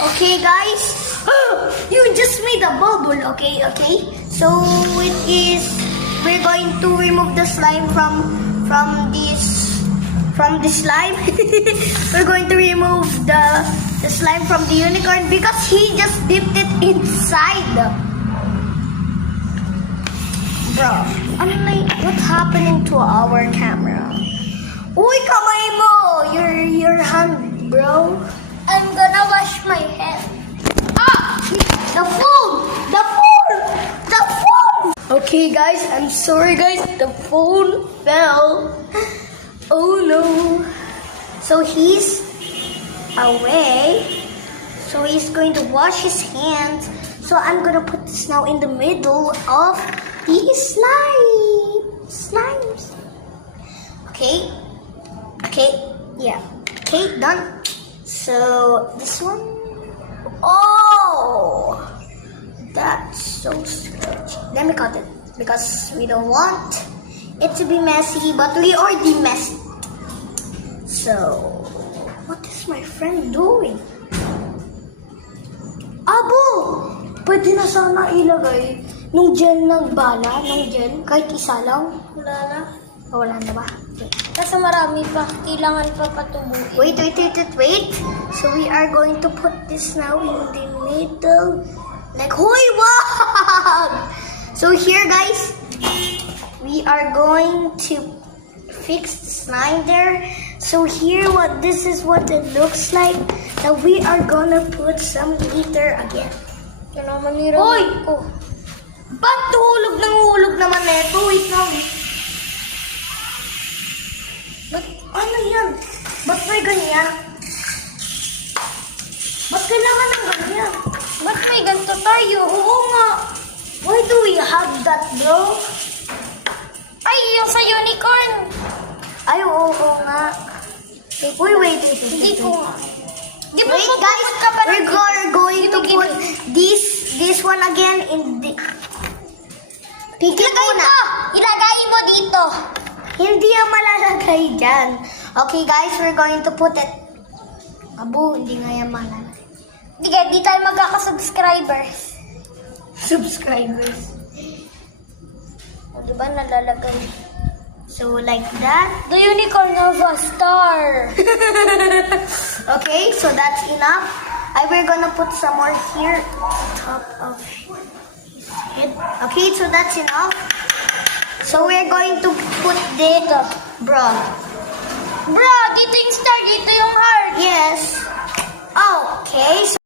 Okay, guys. You just made a bubble. Okay. So it is. We're going to remove the slime from this slime. We're going to remove the slime from the unicorn because he just dipped it inside. Bro, what's happening to our camera? Uy, kamay mo! Your hand, bro. I'm gonna wash my hand. Ah! The phone! The phone! The phone! Okay, guys, I'm sorry, guys. The phone fell. Oh, no. So he's away. So he's going to wash his hands. So I'm gonna put this now in the middle of these slimes. Okay. Yeah. Okay, done. So this one. Oh, that's so strange. Let me cut it because we don't want it to be messy, but we already messed it. So what is my friend doing? Abo! Pwede na sana ilagay nung gel ng bala, kahit isa lang. Wala na. Wala na ba? Okay. Kasi marami pa. Kailangan pa patubuin. Wait. So we are going to put this now in the middle. Like, huy, wag! So here, guys, we are going to fix the slime there. So here, this is what it looks like. Now we are gonna put some glitter again. Kailangan manira Hoy! ko. Ba't hulog naman neto? Wait lang. Ba't ano yan? Ba't may ganyan? Ba't kailangan ng ganyan? Ba't may ganito tayo? Oo nga. Why do we have that, bro? Ay, yung sa unicorn. Ay, oo nga. Uy, wait. Hindi ko nga. Di ba Wait, po, guys, ka pa we're going to Give me. put this one again in the... Pigil Ilagay muna. mo! Ilagay mo dito. Hindi ang malalagay dyan. Okay, guys, we're going to put it... Abo, hindi nga yan malalagay. Di tayo magkaka-subscribers. Subscribers. O, diba nalalagay? So, like that. The unicorn of a star. Okay, so that's enough. We're gonna put some more here on top of his head. Okay, so that's enough. So we're going to put the bro. Bro, dito yung star, dito yung heart. Yes. Okay. So